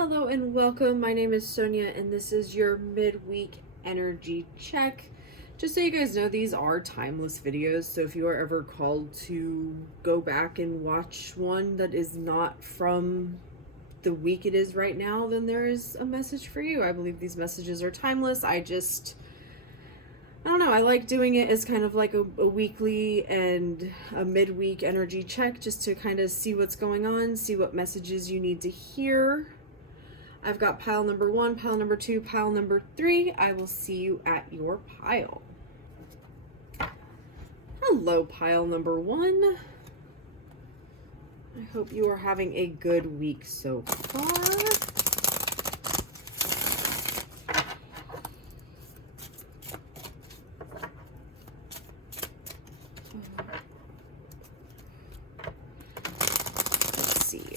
Hello and welcome. My name is Sonia and this is your midweek energy check. Just so you guys know, these are timeless videos, so if you are ever called to go back and watch one that is not from the week it is right now, then there is a message for you. I believe these messages are timeless. I don't know, I like doing it as kind of like a weekly and a midweek energy check just to kind of see what's going on, see what messages you need to hear. I've got pile number 1, pile number 2, pile number 3. I will see you at your pile. Hello, pile number 1. I hope you are having a good week so far.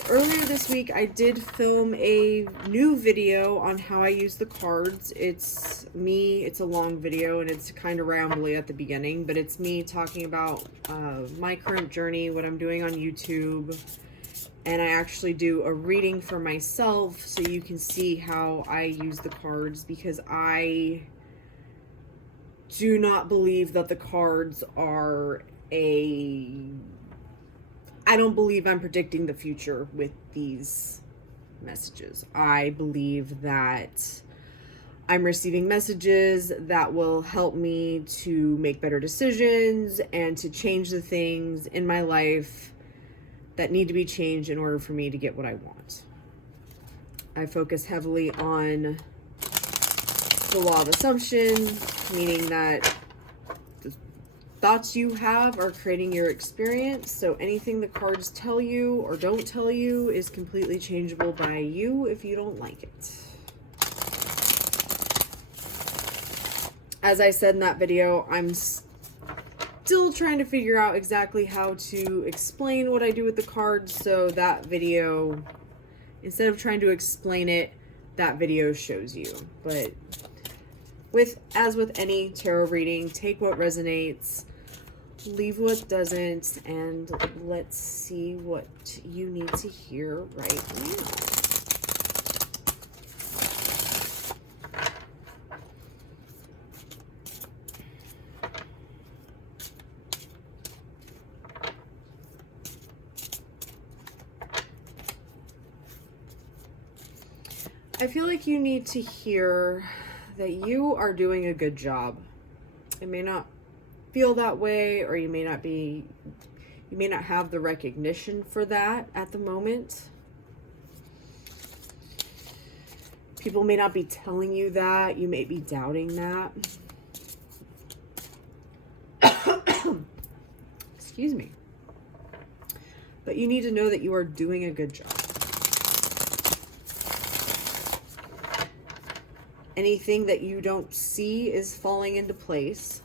Earlier this week, I did film a new video on how I use the cards. It's a long video and it's kind of rambly at the beginning, but it's me talking about my current journey, what I'm doing on YouTube, and I actually do a reading for myself so you can see how I use the cards, because I do not believe that the cards are I don't believe I'm predicting the future with these messages. I believe that I'm receiving messages that will help me to make better decisions and to change the things in my life that need to be changed in order for me to get what I want. I focus heavily on the law of assumption, meaning that thoughts you have are creating your experience, so anything the cards tell you or don't tell you is completely changeable by you if you don't like it. As I said in that video, I'm still trying to figure out exactly how to explain what I do with the cards, so that video, instead of trying to explain it, that video shows you. But as with any tarot reading, take what resonates, leave what doesn't, and let's see what you need to hear right now. I feel like you need to hear that you are doing a good job. It may not feel that way, or you may not have the recognition for that at the moment. People may not be telling you that. You may be doubting that. Excuse me. But you need to know that you are doing a good job. Anything that you don't see is falling into place.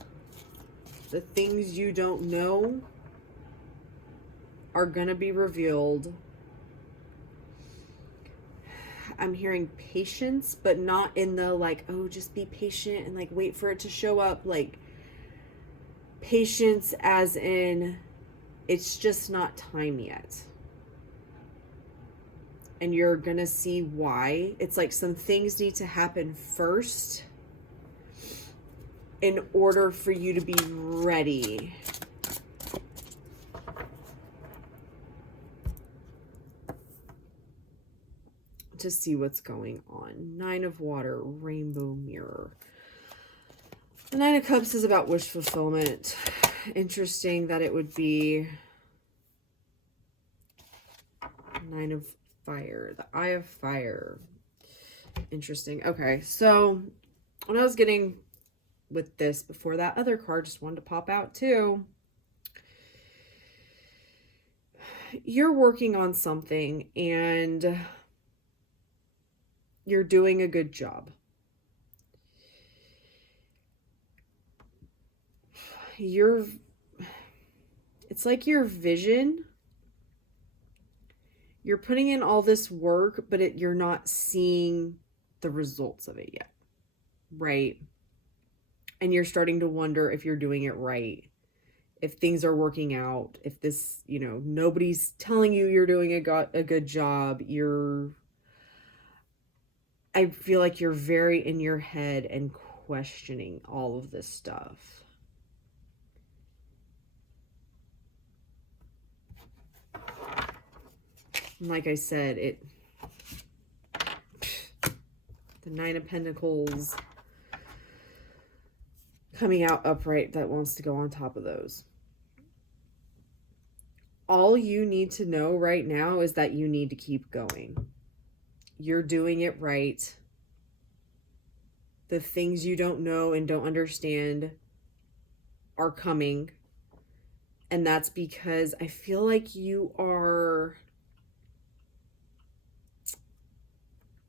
The things you don't know are going to be revealed. I'm hearing patience, but not in the like, oh, just be patient and like wait for it to show up. Like patience as in it's just not time yet. And you're going to see why. It's like some things need to happen first in order for you to be ready. To see what's going on. 9 of Water, Rainbow Mirror. The 9 of Cups is about wish fulfillment. Interesting that it would be 9 of Fire, the Eye of Fire. Interesting. Okay, so when I was getting with this before, that other card just wanted to pop out too. You're working on something and you're doing a good job. It's like your vision, you're putting in all this work, but you're not seeing the results of it yet, right? And you're starting to wonder if you're doing it right, if things are working out, if this, nobody's telling you you're doing a good job. I feel like you're very in your head and questioning all of this stuff. And like I said, the Nine of Pentacles coming out upright, that wants to go on top of those. All you need to know right now is that you need to keep going. You're doing it right. The things you don't know and don't understand are coming. And that's because I feel like you are...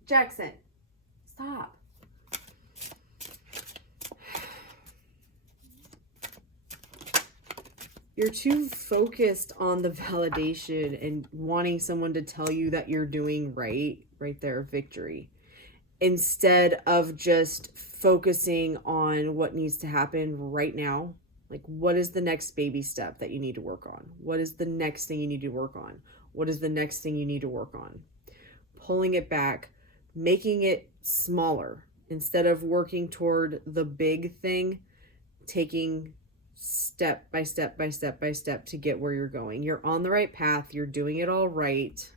Jackson, stop. You're too focused on the validation and wanting someone to tell you that you're doing right there, victory, instead of just focusing on what needs to happen right now. Like, what is the next baby step that you need to work on? What is the next thing you need to work on? What is the next thing you need to work on? Pulling it back, making it smaller. Instead of working toward the big thing, taking step by step by step by step to get where you're going. You're on the right path. You're doing it all right.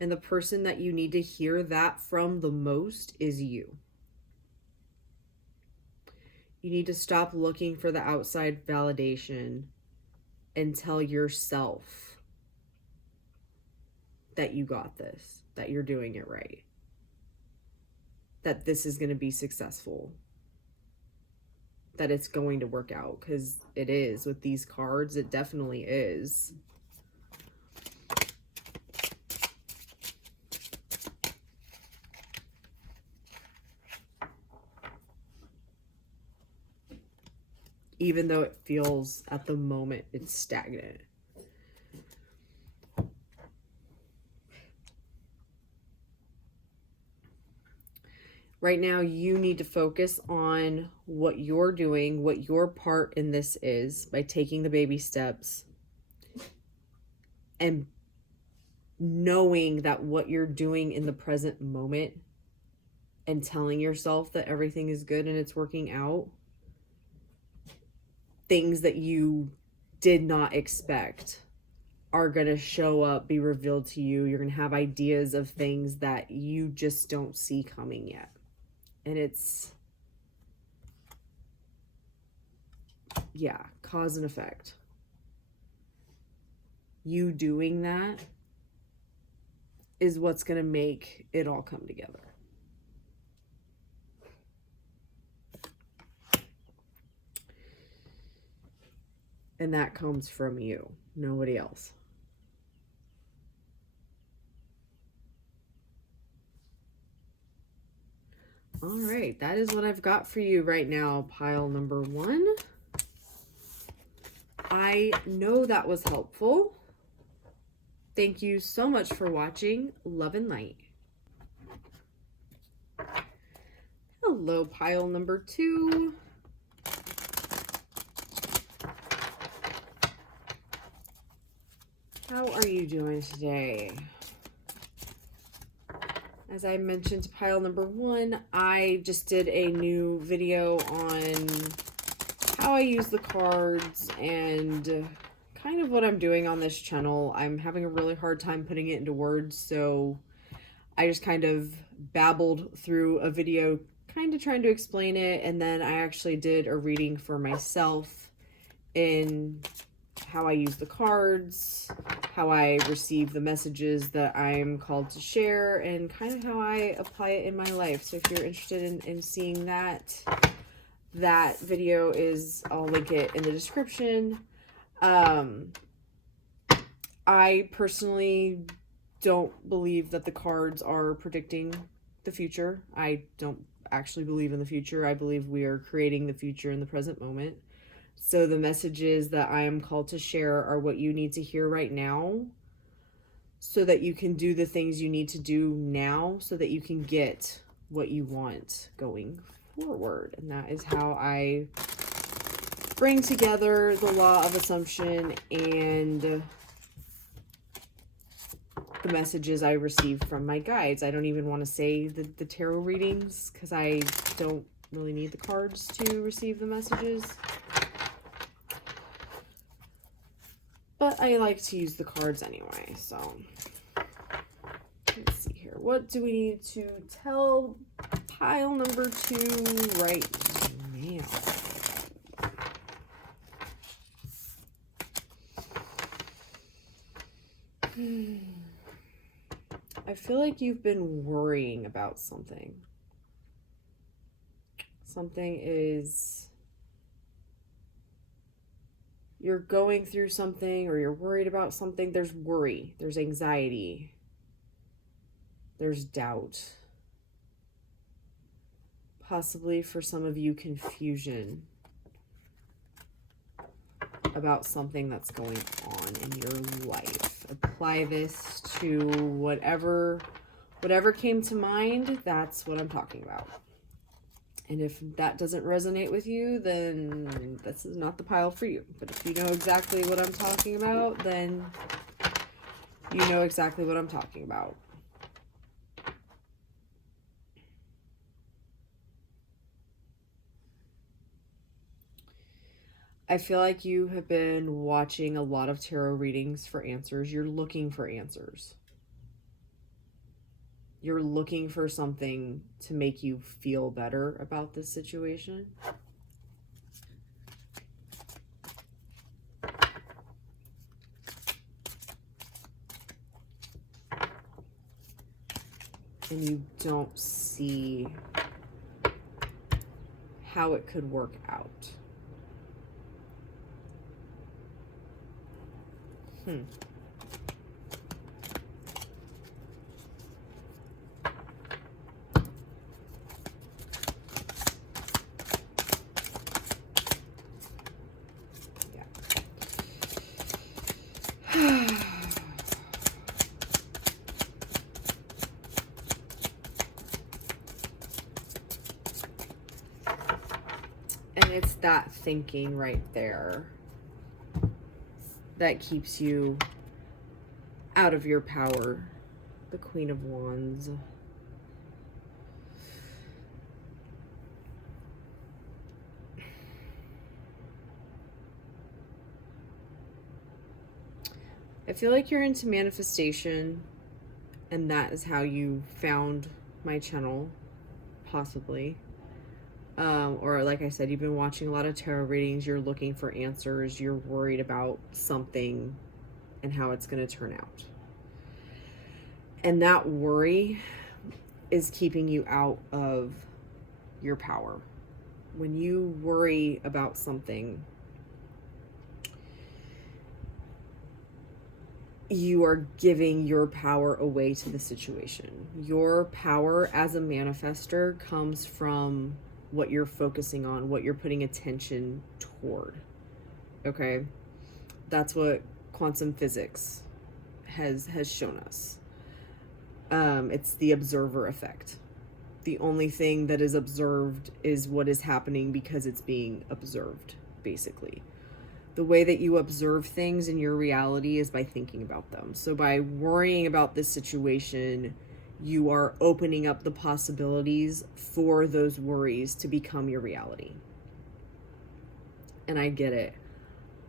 And the person that you need to hear that from the most is you. You need to stop looking for the outside validation and tell yourself that you got this, that you're doing it right, that this is going to be successful, that it's going to work out, because it is. With these cards, it definitely is. Even though it feels at the moment it's stagnant. Right now, you need to focus on what you're doing, what your part in this is, by taking the baby steps and knowing that what you're doing in the present moment and telling yourself that everything is good and it's working out. Things that you did not expect are going to show up, be revealed to you. You're going to have ideas of things that you just don't see coming yet. And it's, yeah, cause and effect. You doing that is what's going to make it all come together. And that comes from you, nobody else. All right, that is what I've got for you right now, pile number 1. I know that was helpful. Thank you so much for watching. Love and light. Hello, pile number 2. How are you doing today? As I mentioned to pile number 1, I just did a new video on how I use the cards and kind of what I'm doing on this channel. I'm having a really hard time putting it into words, so I just kind of babbled through a video kind of trying to explain it, and then I actually did a reading for myself in how I use the cards, how I receive the messages that I'm called to share, and kind of how I apply it in my life. So if you're interested in seeing that video is, I'll link it in the description. I personally don't believe that the cards are predicting the future. I don't actually believe in the future. I believe we are creating the future in the present moment. So the messages that I am called to share are what you need to hear right now, so that you can do the things you need to do now, so that you can get what you want going forward. And that is how I bring together the law of assumption and the messages I received from my guides. I don't even want to say the tarot readings because I don't really need the cards to receive the messages. But I like to use the cards anyway, so let's see here. What do we need to tell pile number 2 right now? I feel like you've been worrying about something. Something is... You're going through something or you're worried about something. There's worry. There's anxiety. There's doubt. Possibly for some of you, confusion about something that's going on in your life. Apply this to whatever came to mind. That's what I'm talking about. And if that doesn't resonate with you, then this is not the pile for you. But if you know exactly what I'm talking about, then you know exactly what I'm talking about. I feel like you have been watching a lot of tarot readings for answers. You're looking for answers. You're looking for something to make you feel better about this situation. And you don't see how it could work out. And it's that thinking right there that keeps you out of your power. The Queen of Wands. I feel like you're into manifestation, and that is how you found my channel, possibly. Or like I said, you've been watching a lot of tarot readings, you're looking for answers, you're worried about something and how it's going to turn out. And that worry is keeping you out of your power. When you worry about something, you are giving your power away to the situation. Your power as a manifester comes from what you're focusing on, what you're putting attention toward. Okay? That's what quantum physics has shown us. It's the observer effect. The only thing that is observed is what is happening because it's being observed, basically. The way that you observe things in your reality is by thinking about them. So by worrying about this situation, you are opening up the possibilities for those worries to become your reality. And I get it.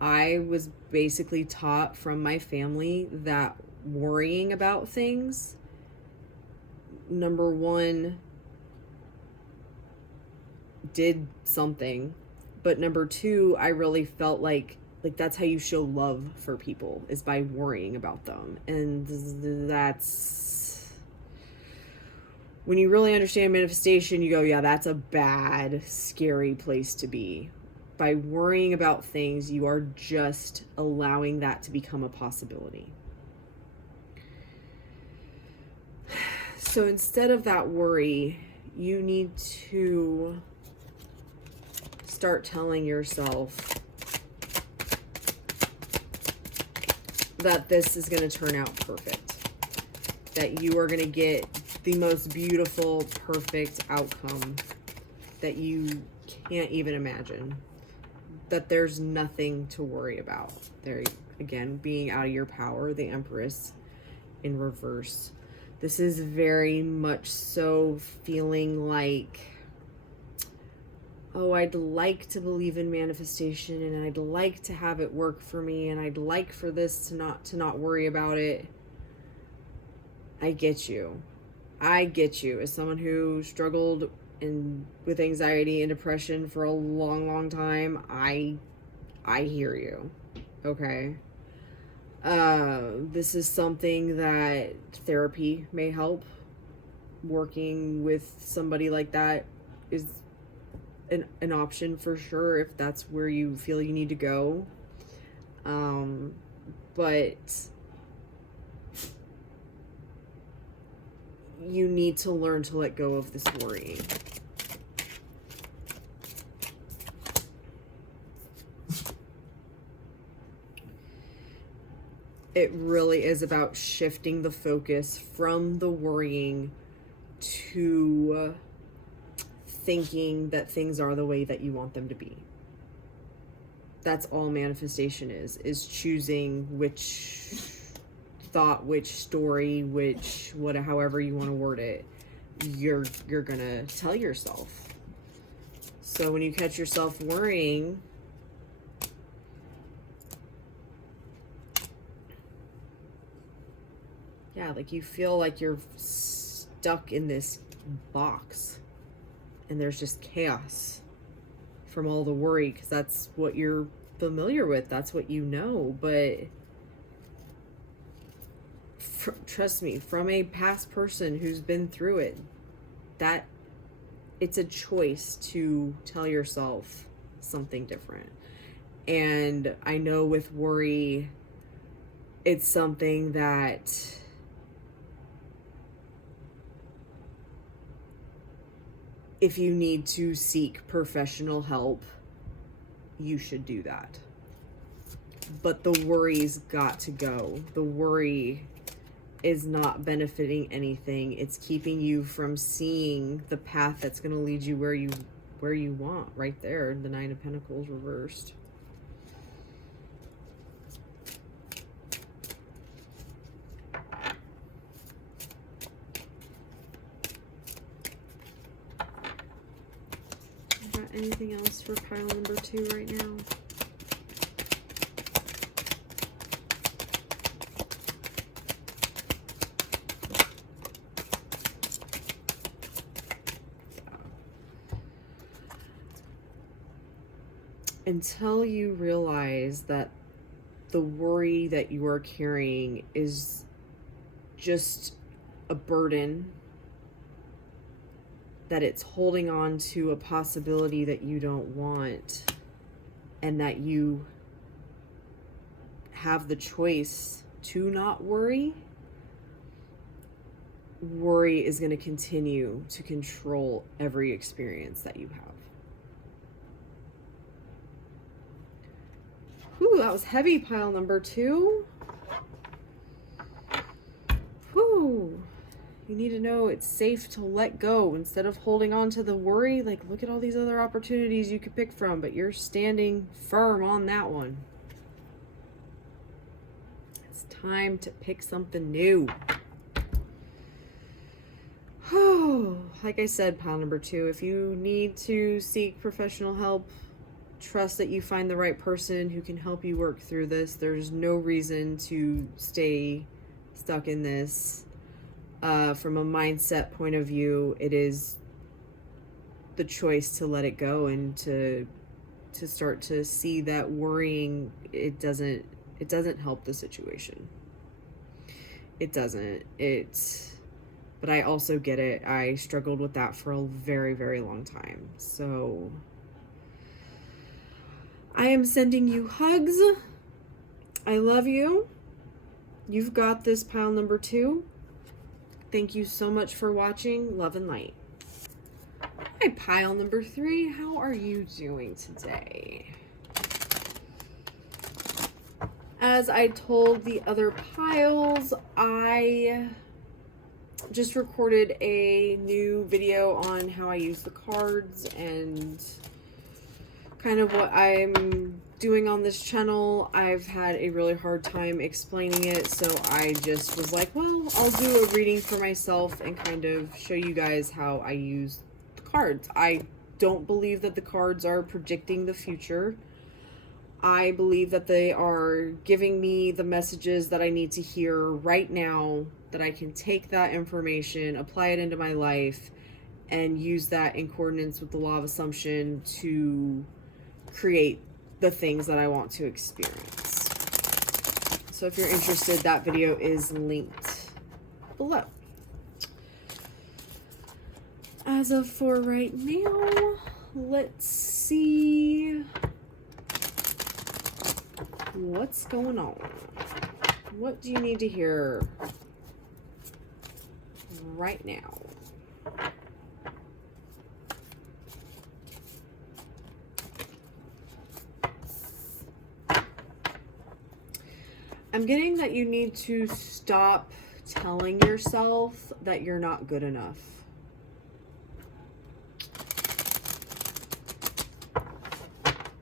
I was basically taught from my family that worrying about things, number one, did something, but number two, I really felt like that's how you show love for people, is by worrying about them. And that's when you really understand manifestation, you go, yeah, that's a bad, scary place to be. By worrying about things, you are just allowing that to become a possibility. So instead of that worry, you need to start telling yourself that this is going to turn out perfect. That you are going to get the most beautiful, perfect outcome that you can't even imagine. that there's nothing to worry about. There, again, being out of your power, the Empress in reverse. This is very much so feeling like, oh, I'd like to believe in manifestation, and I'd like to have it work for me, and I'd like for this to not worry about it. I get you. I get you. As someone who struggled with anxiety and depression for a long, long time, I hear you. Okay. This is something that therapy may help. Working with somebody like that is an option for sure if that's where you feel you need to go. But you need to learn to let go of this worrying. It really is about shifting the focus from the worrying to thinking that things are the way that you want them to be. That's all manifestation is choosing which thought, which story, however you want to word it, you're gonna tell yourself. So when you catch yourself worrying, yeah, like you feel like you're stuck in this box and there's just chaos from all the worry, because that's what you're familiar with, that's what you know. But trust me, from a past person who's been through it, that it's a choice to tell yourself something different. And I know with worry, it's something that if you need to seek professional help, you should do that. But the worry's got to go. The worry is not benefiting anything. It's keeping you from seeing the path that's going to lead you where you want, right there, the Nine of Pentacles reversed. Anything else for pile number 2 right now? Until you realize that the worry that you are carrying is just a burden, that it's holding on to a possibility that you don't want, and that you have the choice to not worry, worry is going to continue to control every experience that you have. Whew, that was heavy, pile number 2. Whew. You need to know it's safe to let go instead of holding on to the worry. Like, look at all these other opportunities you could pick from, but you're standing firm on that one. It's time to pick something new. Like I said, pile number 2, if you need to seek professional help, trust that you find the right person who can help you work through this. There's no reason to stay stuck in this. From a mindset point of view, it is the choice to let it go and to start to see that worrying, it doesn't help the situation. It doesn't. But I also get it. I struggled with that for a very, very long time. So I am sending you hugs. I love you. You've got this, pile number 2. Thank you so much for watching. Love and light. Hi, pile number 3. How are you doing today? As I told the other piles, I just recorded a new video on how I use the cards and kind of what I'm doing on this channel. I've had a really hard time explaining it, so I just was like, well, I'll do a reading for myself and kind of show you guys how I use the cards. I don't believe that the cards are predicting the future. I believe that they are giving me the messages that I need to hear right now, that I can take that information, apply it into my life, and use that in coordinates with the law of assumption to create the things that I want to experience. So if you're interested, that video is linked below. As of for right now, let's see what's going on. What do you need to hear right now? I'm getting that you need to stop telling yourself that you're not good enough.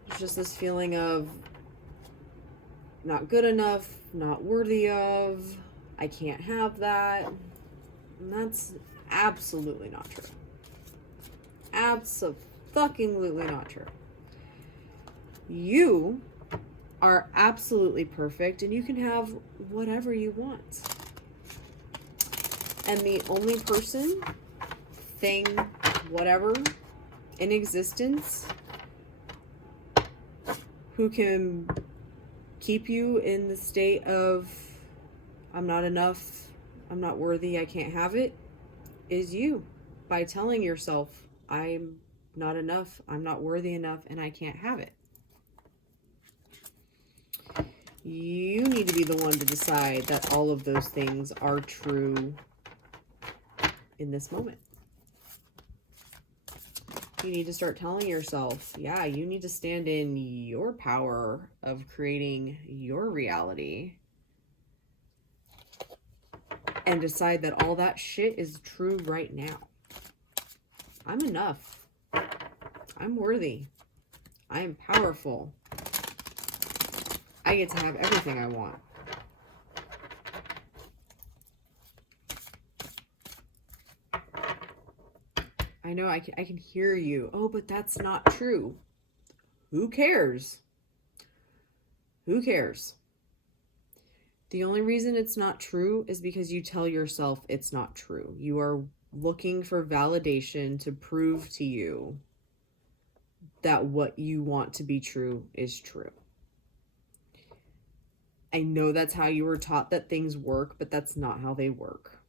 There's just this feeling of not good enough, not worthy of, I can't have that. And that's absolutely not true. Abso-fucking-lutely not true. You are absolutely perfect and you can have whatever you want. And the only person, thing, whatever in existence who can keep you in the state of I'm not enough, I'm not worthy, I can't have it, is you. By telling yourself I'm not enough, I'm not worthy enough, and I can't have it. You need to be the one to decide that all of those things are true in this moment. You need to start telling yourself, yeah, you need to stand in your power of creating your reality and decide that all that shit is true right now. I'm enough. I'm worthy. I am powerful. I get to have everything I want. I know I can hear you. Oh, but that's not true. Who cares? Who cares? The only reason it's not true is because you tell yourself it's not true. You are looking for validation to prove to you that what you want to be true is true. I know that's how you were taught that things work, but that's not how they work.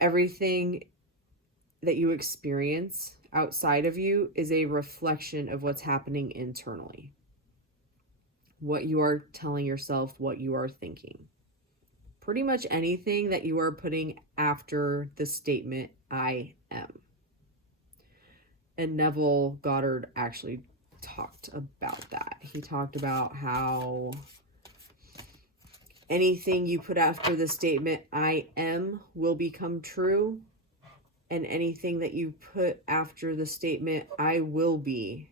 Everything that you experience outside of you is a reflection of what's happening internally. What you are telling yourself, what you are thinking. Pretty much anything that you are putting after the statement, I am. And Neville Goddard actually talked about that. He talked about how anything you put after the statement, I am, will become true. And anything that you put after the statement, I will be,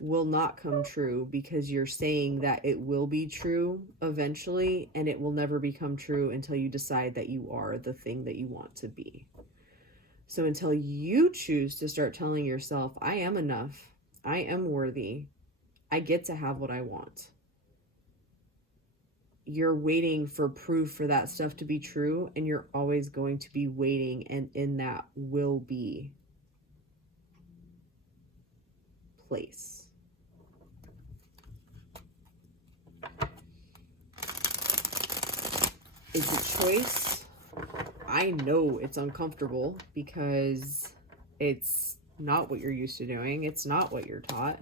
will not come true, because you're saying that it will be true eventually, and it will never become true until you decide that you are the thing that you want to be. So until you choose to start telling yourself, I am enough, I am worthy, I get to have what I want, you're waiting for proof for that stuff to be true, and you're always going to be waiting and in that will be place. Is it choice? I know it's uncomfortable because it's not what you're used to doing. It's not what you're taught.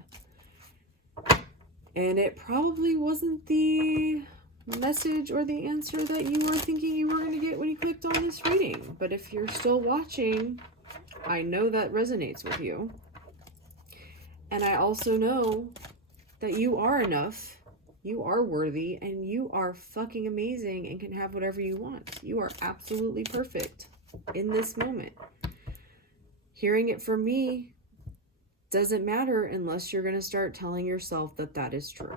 And it probably wasn't the message or the answer that you were thinking you were going to get when you clicked on this reading. But if you're still watching, I know that resonates with you. And I also know that you are enough, you are worthy, and you are fucking amazing and can have whatever you want. You are absolutely perfect in this moment. Hearing it from me doesn't matter unless you're going to start telling yourself that that is true.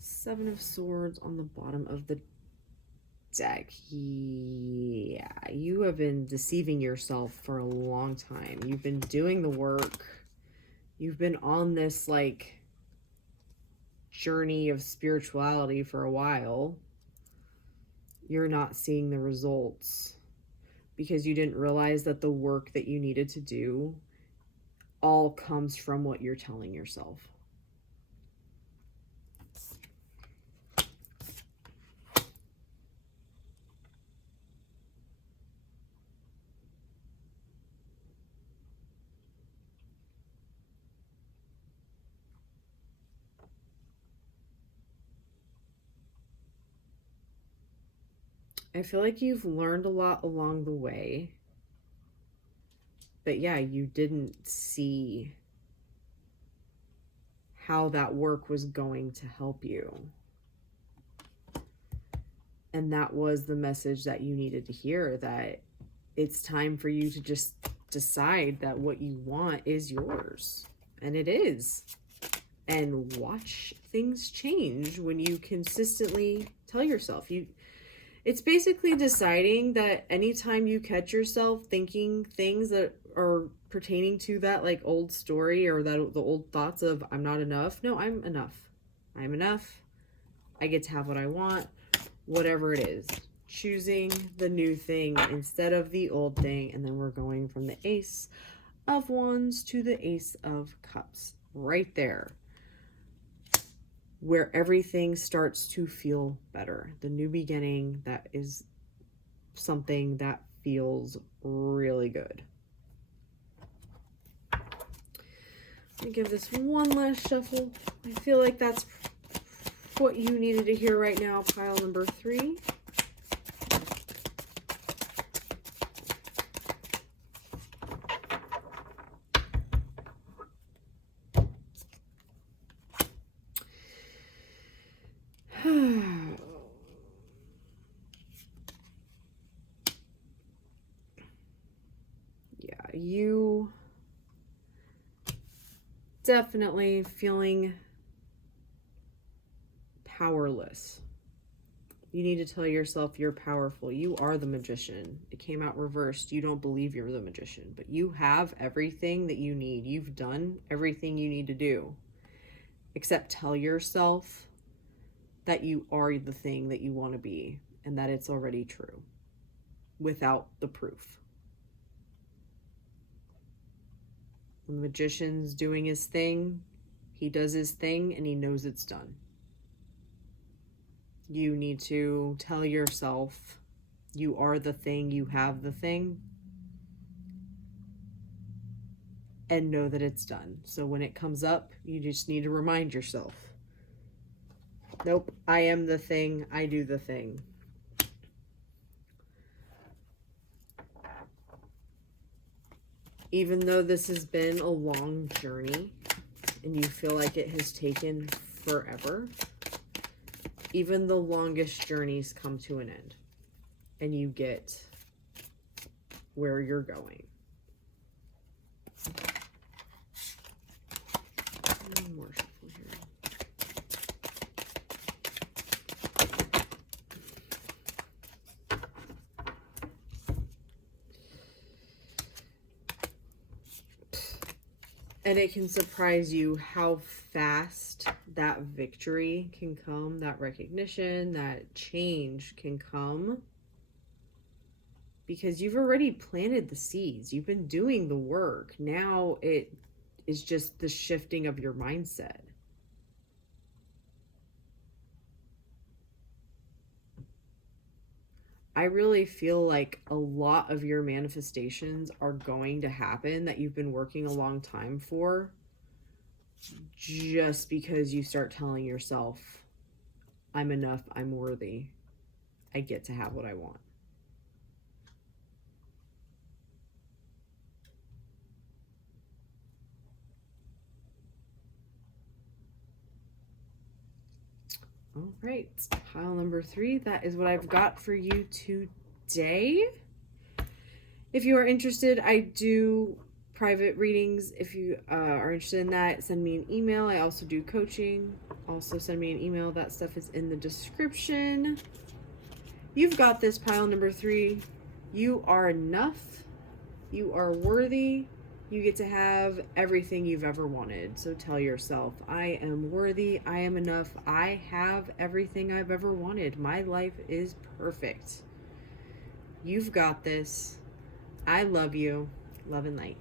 Seven of Swords on the bottom of the deck. Yeah, you have been deceiving yourself for a long time. You've been doing the work. You've been on this like journey of spirituality for a while. You're not seeing the results because you didn't realize that the work that you needed to do all comes from what you're telling yourself. I feel like you've learned a lot along the way. But yeah, you didn't see how that work was going to help you. And that was the message that you needed to hear, that it's time for you to just decide that what you want is yours. And it is. And watch things change when you consistently tell yourself. It's basically deciding that anytime you catch yourself thinking things that are pertaining to that like old story or that the old thoughts of I'm not enough. No, I'm enough. I'm enough. I get to have what I want, whatever it is. Choosing the new thing instead of the old thing. And then we're going from the Ace of Wands to the Ace of Cups. Right there. Where everything starts to feel better. The new beginning, that is something that feels really good. Let me give this one last shuffle. I feel like that's what you needed to hear right now, pile number 3. Yeah, you definitely feeling powerless. You need to tell yourself you're powerful. You are the magician. It came out reversed. You don't believe you're the magician, but you have everything that you need. You've done everything you need to do, except tell yourself that you are the thing that you want to be and that it's already true without the proof. When the magician's doing his thing, he does his thing and he knows it's done. You need to tell yourself you are the thing, you have the thing, and know that it's done. So when it comes up, you just need to remind yourself, nope, I am the thing, I do the thing. Even though this has been a long journey and you feel like it has taken forever, even the longest journeys come to an end and you get where you're going. One more shuffle here. And it can surprise you how fast that victory can come, that recognition, that change can come. Because you've already planted the seeds. You've been doing the work. Now it is just the shifting of your mindset. I really feel like a lot of your manifestations are going to happen that you've been working a long time for, just because you start telling yourself, I'm enough, I'm worthy, I get to have what I want. All right, pile number 3, that is what I've got for you today. If you are interested, I do private readings. If you are interested in that, send me an email. I also do coaching. Also send me an email. That stuff is in the description. You've got this, pile number 3. You are enough. You are worthy. You get to have everything you've ever wanted. So tell yourself, I am worthy. I am enough. I have everything I've ever wanted. My life is perfect. You've got this. I love you. Love and light.